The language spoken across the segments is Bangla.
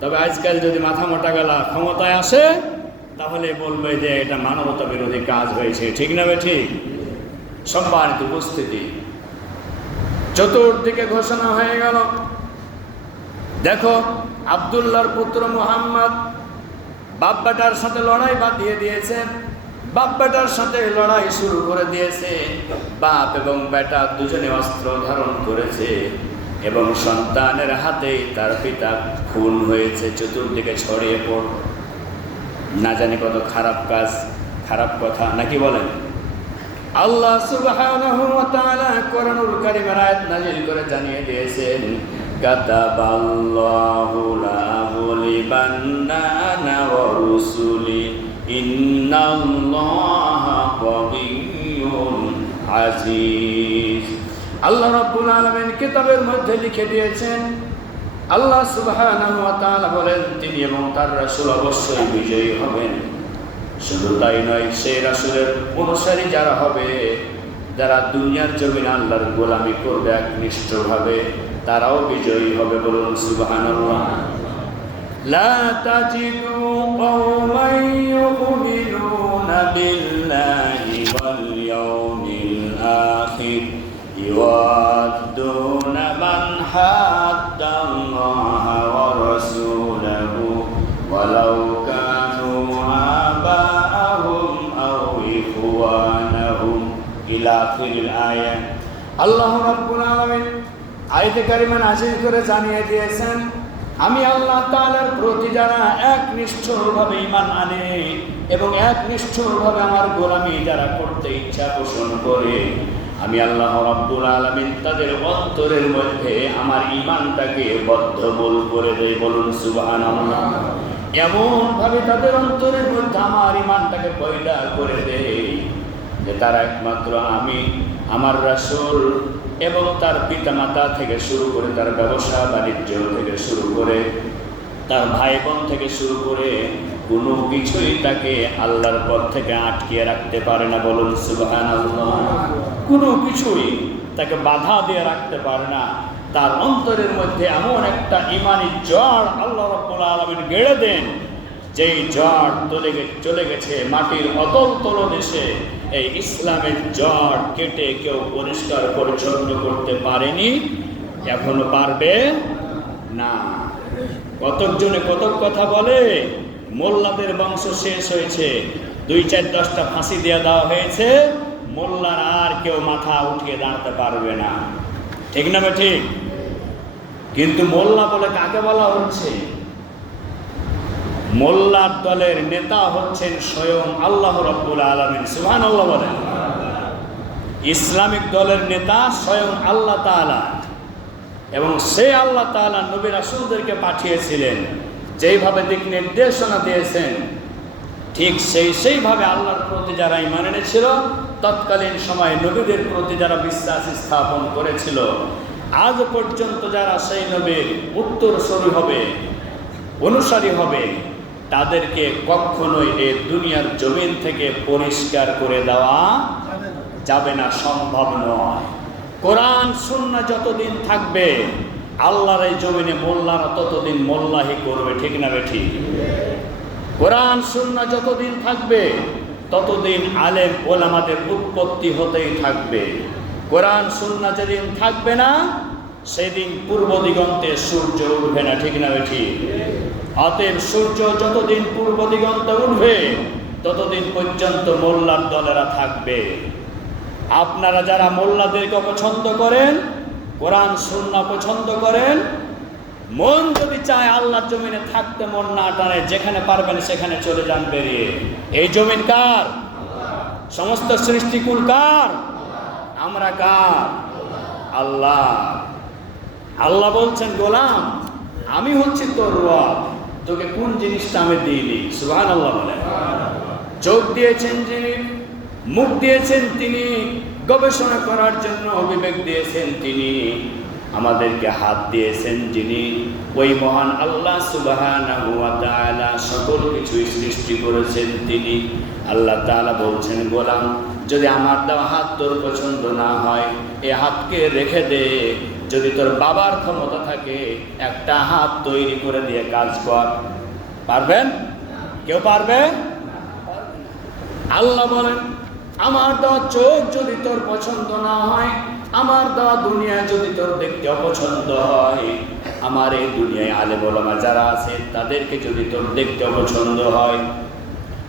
তবে আজকাল যদি মাথা মোটা গলা ক্ষমতায় আসে তাহলে বলবে যে এটা মানবতা বিরোধী কাজ হয়েছে, ঠিক না ঠিক? সম্মানিত উপস্থিতি, চতুর্দিকে ঘোষণা হয়ে গেল, দেখো আব্দুল্লাহর পুত্র মুহাম্মদ বাপ বেটার সাথে লড়াই বাঁধিয়ে দিয়েছে, বাপ বেটার সাথে লড়াই শুরু করে দিয়েছে। বাপ এবং বেটা দুজনে অস্ত্র ধারণ করেছে এবং সন্তানের হাতেই তার পিতা খুন হয়েছে। চতুর্দিকে ছড়িয়ে পড়, না জানি কত খারাপ কাজ, খারাপ কথা, নাকি বলেন? আল্লাহ সুবহানাহু ওয়া তাআলা কোরআনুল কারীমের আয়াত নাযিল করে জানিয়ে দিয়েছেন, কাতাবাল্লাহু লা গুলিবান্না আনা ওয়া রুসুলি ইন্নাল্লাহা কাবিয়্যুন আজিজ। আল্লাহ রাব্বুল আলামিন কিতাবের মধ্যে লিখে দিয়েছেন, আল্লাহ সুবহানাহু ওয়া তাআলা বলেন তিনি এবং তার রাসূল অবশ্যই বিজয়ী হবেন। শুধু তাই নয়, সেই রাসূলের অনুসারী যারা হবে, যারা দুনিয়ার জমিনে আল্লাহর গোলামি করবে একনিষ্ঠভাবে, তারাও বিজয়ী হবে। বলুন সুবহানাল্লাহ। লা তাজিদু কওমান ইউমিনুনা বিল্লাহি ওয়াল ইয়াউমিল আখির ইউআদ্দুনা মান হাদ্দাল্লাহা ওয়া রাসূলাহু ওয়ালাউ কানু আবাআহুম আও ইখওয়ানাহুম ইলা আখিরিল আয়াত। আল্লাহ রাব্বুল আলামিন আয়াতে কারিমা নাযিল করে জানিয়ে দিয়েছেন, আমি আল্লাহ তাআলার প্রতি যারা একনিষ্ঠভাবে ঈমান আনে এবং একনিষ্ঠভাবে আমার গোলামি যারা করতে ইচ্ছা পোষণ করে, আমি আল্লাহ রাব্বুল আলামিন তাদের অন্তরের মধ্যে আমার ঈমানটাকে বদ্ধমূল করে দেই। বলুন সুবহানাল্লাহ। এমন ভাবে তাদের অন্তরের মধ্যে আমার ঈমানটাকে পয়দা করে দেই যে তারা একমাত্র আমি, আমার রাসূল এবং তার পিতামাতা থেকে শুরু করে, তার ব্যবসা বাণিজ্য থেকে শুরু করে, তার ভাই বোন থেকে শুরু করে কোনো কিছুই তাকে আল্লাহর পথ থেকে আটকিয়ে রাখতে পারে না। বলুন সুবহানাল্লাহ। কোনো কিছুই তাকে বাধা দিয়ে রাখতে পারে না। তার অন্তরের মধ্যে এমন একটা ঈমানি জড় আল্লাহ রাব্বুল আলামিন গেড়ে দেন, যেই জড় চলে গেছে মাটির অতল তলদেশে। এই ইসলামের জড় কেটে কেউ পরিষ্কার পরিচ্ছন্ন করতে পারেনি, এখনো পারবে না। কতকজনে কতক কথা বলে, মোল্লাদের বংশ শেষ হয়েছে, 2-4-10টা ফাঁসি দিয়ে দেওয়া হয়েছে, মোল্লার আর কেউ মাথা উঠিয়ে দাঁড়াতে পারবে না, ঠিক না ঠিক? কিন্তু মোল্লা বলে কাকে বলা হচ্ছে? মোল্লার দলের নেতা হচ্ছেন স্বয়ং আল্লাহ রাব্বুল আলামিন। সুবহানাল্লাহ বলেন। ইসলামিক দলের নেতা স্বয়ং আল্লাহ তাআলা, এবং সে আল্লাহ তাআলা নবী রাসূলদেরকে পাঠিয়েছিলেন, যেইভাবে দিক নির্দেশনা দিয়েছেন, ঠিক সেইভাবে আল্লাহর প্রতি যারা ঈমান এনেছিল, তৎকালীন সময়ে নবীদের প্রতি যারা বিশ্বাস স্থাপন করেছিল, আজ পর্যন্ত যারা সেই নবীর উত্তরসূরি হবে, অনুসারী হবে, তাদেরকে কখনোই এই দুনিয়ার জমিন থেকে পরিষ্কার করে দেওয়া যাবে না, সম্ভব নয়। কোরআন সুন্নাহ যতদিন থাকবে, আল্লাহর এই জমিনে মোল্লারা ততদিন মোল্লাহি করবে, ঠিক না ঠিক? কোরআন সুন্নাহ যতদিন থাকবে, ততদিন আলেম ওলামাদের উৎপত্তি হতেই থাকবে। কোরআন সুন্নাহ যেদিন থাকবে না, সেদিন পূর্ব দিগন্তে সূর্য উঠবে না, ঠিক না ঠিক? অতএব সূর্য যতদিন পূর্ব দিগন্তে উঠবে, ততদিন পর্যন্ত মোল্লার দলেরা থাকবে। আপনারা যারা মোল্লাদেরকে পছন্দ করেন, কোরআন সুন্নাহ পছন্দ করেন, মন যদি চায় আল্লাহর জমিনে থাকতে মন না টানে, যেখানে পারবেন সেখানে চলে যান বেরিয়ে। এই জমিন কার? সমস্ত সৃষ্টিকুল কার? আমরা কার? আল্লাহ। আল্লাহ বলছেন, গোলাম আমি হচ্ছি তোর রব, তোকে কোন জিনিসটা আমি দিইনি। সুবহানাল্লাহ বলেন। চোখ দিয়েছেন যিনি, মুখ দিয়েছেন তিনি, গবেষণা করার জন্য বিবেক দিয়েছেন তিনি, আমাদেরকে হাত দিয়েছেন যিনি, ওই মহান আল্লাহ সুবহানাহু ওয়া তাআলা সকল কিছুই সৃষ্টি করেছেন তিনি। আল্লাহ তাআলা বলছেন, গোলাম যদি আমার দেওয়া হাত তোর পছন্দ না হয়, এ হাতকে রেখে দে, যদি তোর বাবার ক্ষমতা থাকে একটা হাত তৈরি করে দিয়ে কাজ কর। পারবেন? কেউ পারবে? আল্লাহ বলেন, আমার দেওয়া চোখ যদি তোর পছন্দ না হয়, আমার দেওয়া দুনিয়া যদি তোর দেখতে অপছন্দ হয়, আমার এই দুনিয়ায় আলেম ওলামা যারা আছে তাদেরকে যদি তোর দেখতে অপছন্দ হয়,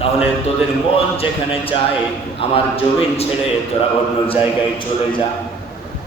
তাহলে তোদের মন যেখানে চায় আমার জমিন ছেড়ে তোরা অন্য জায়গায় চলে যা।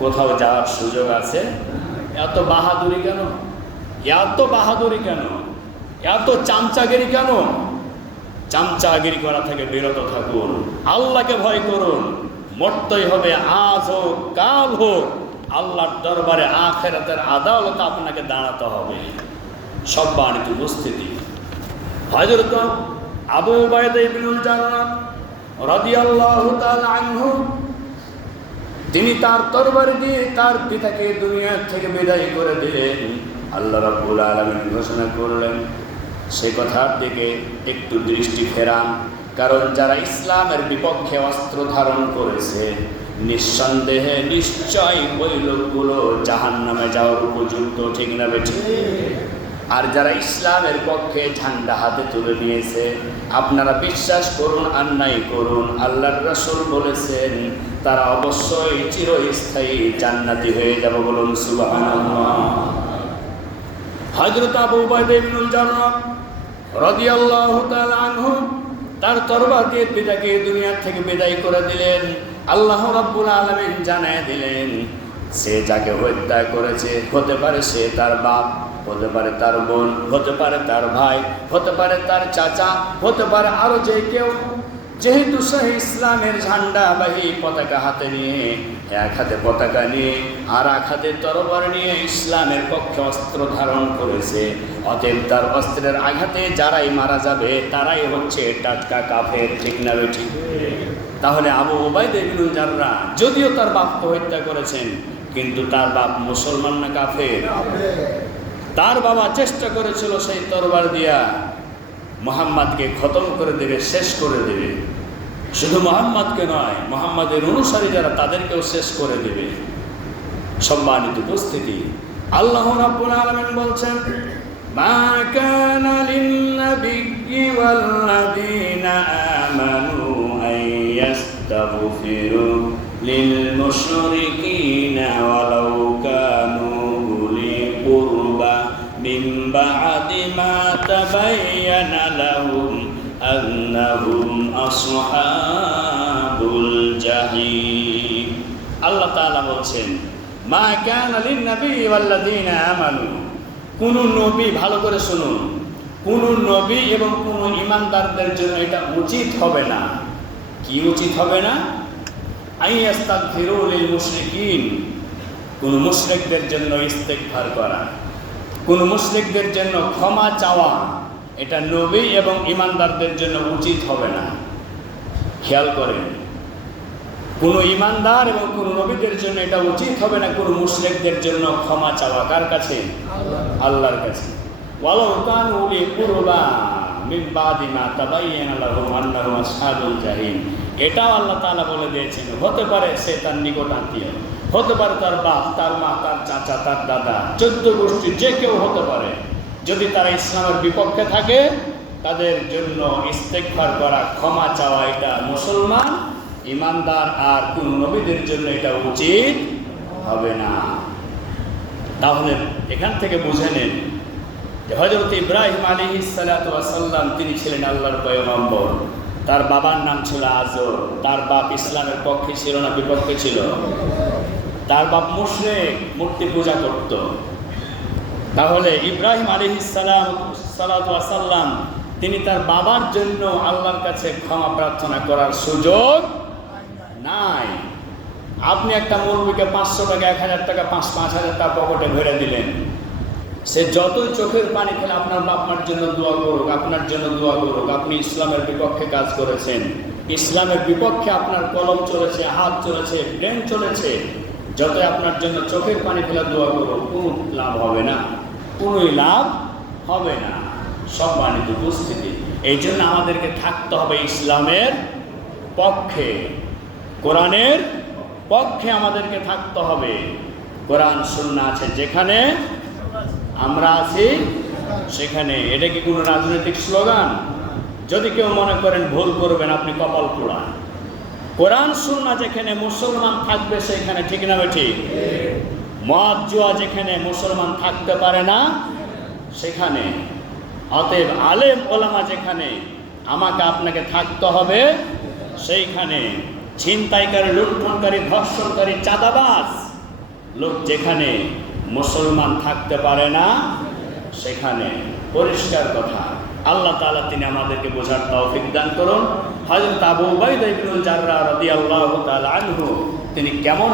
কোথাও যাওয়ার সুযোগ আছে? এত বাহাদুরি কেন? এত বাহাদুরি কেন? এত চামচাগিরি কেন? চামচাগিরি করা থেকে বিরত থাকুন, আল্লাহকে ভয় করুন। মরতেই হবে, আজ হোক কাল হোক, আল্লাহর দরবারে আখিরাতের আদালতে আপনাকে দাঁড়াতে হবে। সম্মানিত উপস্থিতি, হযরত আবু উবাইদা ইবনুল জাররাহ রাদিয়াল্লাহু তাআলা আনহু, তিনি তার তরবারি দিয়ে তার পিতাকে দুনিয়া থেকে বিদায় করে দিলেন। আল্লাহ রাব্বুল আলামিন ঘোষণা করলেন, সে কথার দিকে একটু দৃষ্টি ফেরান, কারণ যারা ইসলামের বিপক্ষে অস্ত্র ধারণ করেছে নিঃসন্দেহে নিশ্চয় ওই লোকগুলো জাহান্নামে যাওয়ার উপযুক্ত। ঠিক না বেঠিক? আর যারা ইসলামের পক্ষে ঝান্ডা হাতে তুলে নিয়েছে, আপনারা বিশ্বাস করুন আর নাই করুন, আল্লাহর রাসূল বলেছেন তারা অবশ্যই চিরস্থায়ী জান্নাতি হয়ে যাবে। বলুন সুবহানাল্লাহ। হযরত আবু উবাইদা ইবনুল জাররাহ রাদিয়াল্লাহু তাআলা আনহু তার তরবারি দিয়ে পিতাকে দুনিয়া থেকে বিদায় করে দিলেন। আল্লাহ রাব্বুল আলামিন জানায় দিলেন, সে যাকে হত্যা করেছে হতে পারে সে তার বাপ, হতে পারে তার বোন, হতে পারে তার ভাই, হতে পারে তার চাচা, হতে পারে আরো যে কেউ। যেহেতু সে ইসলামের ঝান্ডাবাহী পতাকা হাতে নিয়ে, এক হাতে পতাকা নিয়ে আর এক হাতে তরবারি নিয়ে ইসলামের পক্ষে অস্ত্র ধারণ করেছে, অতএব তার অস্ত্রের আঘাতে যারাই মারা যাবে তারাই হচ্ছে টাটকা কাফের। ঠিক না বেঠিক? তাহলে আবু উবাইদা ইবনুল জাররাহ যদিও তার বাপকে হত্যা করেছেন, কিন্তু তার বাপ মুসলমান না কাফের? তার বাবা চেষ্টা করেছিল সেই তরবারি দিয়া মুহাম্মাদকে খতম করে দেবে, শেষ করে দেবে। শুধু মুহাম্মাদকে নয়, মুহাম্মাদের অনুসারী যারা তাদেরকেও শেষ করে দেবে। সম্মানিত উপস্থিতি, আল্লাহ রাব্বুল আলামিন বলছেন, মা কানা লিন-নাবিয়্যি ওয়াল-লাযীনা আমানু আন ইস্তাগফিরু লিল-মুশরিকিনা ওয়ালাউ কানু উলি কুরবা মিন বা'দি মা তাবায়্যানা লাহুম আন্নাহুম আসহাবুল জাহিম। আল্লাহ তাআলা বলছেন, মা কানা লিন-নাবিয়্যি ওয়াল-লাযীনা আমানু, কোন নবী, ভালো করে শুনুন, কোন নবী এবং কোন ঈমানদারদের জন্য এটা উচিত হবে না। কি উচিত হবে না? আন ইস্তাগফিরু লিল মুশরিকিন, কোন মুশরিকদের জন্য ইস্তেগফার করা, কোন মুশরিকদের জন্য ক্ষমা চাওয়া, এটা নবী এবং ঈমানদারদের জন্য উচিত হবে না। খেয়াল করেন, কোন ঈমানদার এবং কোন নবীদের জন্য এটা উচিত হবে না কোন মুশরিকদের জন্য ক্ষমা চাওয়া। কার কাছে? আল্লাহর কাছে। ওয়ালাউ কানু উলি কুরবা মিন বাদি মা তাবায়্যানা লাহুম আন্নাহুম আসহাবুল জাহিম। এটাও আল্লাহ তাআলা বলে দিয়েছেন, হতে পারে সে তার নিকট আত্মীয়, হতে পারে তার বাপ, তার মা, তার চাচা, তার দাদা, 14 গোষ্ঠী যে কেউ হতে পারে। যদি তারা ইসলামের বিপক্ষে থাকে তাদের জন্য ইস্তেগফার করা, ক্ষমা চাওয়া, এটা মুসলমান, ঈমানদার আর কোন নবীদের জন্য এটা উচিত হবে না। তাহলে এখান থেকে বুঝে নেন যে হযরত ইব্রাহিম আলাইহিস সালাতু ওয়াস সালাম তিনি ছিলেন আল্লাহর পয়গম্বর। তার বাবার নাম ছিল আজর। তার বাপ ইসলামের পক্ষে ছিল না বিপক্ষে ছিল? তার বাপ মুশরিক, মূর্তি পূজা করত। তাহলে ইব্রাহিম আলাইহিস সালাতু ওয়াস সালাম তিনি তার বাবার জন্য আল্লাহর কাছে ক্ষমা প্রার্থনা করার সুযোগ নাই। আপনি একটা মুরব্বিকে 500 টাকা, 1000 টাকা, 5,000 টাকা পকেটে ভরে দিলেন, সে যতই চোখের পানি ফেলে আপনার বাপ মার জন্য দোয়া করুক, আপনার জন্য দোয়া করুক, আপনি ইসলামের বিপক্ষে কাজ করেছেন, ইসলামের বিপক্ষে আপনার কলম চলেছে, হাত চলেছে, ব্রেন চলেছে, যতই আপনার জন্য চোখের পানি ফেলে দোয়া করুক, কোনো লাভ হবে না, কোনোই লাভ হবে না। সম্মানিত উপস্থিতি, এই জন্য আমাদেরকে থাকতে হবে ইসলামের পক্ষে, কোরআনের পক্ষে আমাদেরকে থাকতে হবে। কোরআন সুন্নাহ আছে যেখানে, আমরা আছি সেখানে। এটা কি কোনো রাজনৈতিক স্লোগান? যদি কেউ মনে করেন ভুল করবেন, আপনি কপাল পোড়া। কোরআন সুন্নাহ যেখানে মুসলমান থাকবে সেখানে, ঠিক না ঠিক? মদ জুয়া যেখানে মুসলমান থাকতে পারে না সেখানে। অতএব আলেম ওলামা যেখানে, আমাকে আপনাকে থাকতে হবে সেইখানে। ছিনতাইকারী, লুণ্ঠনকারী, ধর্ষণকারী, চাঁদাবাজ লোক যেখানে মুসলমান থাকতে পারে না সেখানে। পরিষ্কার কথা। আল্লাহ তাআলা তিনি আমাদেরকে বোঝার তৌফিক দান করুন। হযরত আবু উবাইদা ইবনুল জাররাহ রাদিয়াল্লাহু তাআলা আনহু তিনি কেমন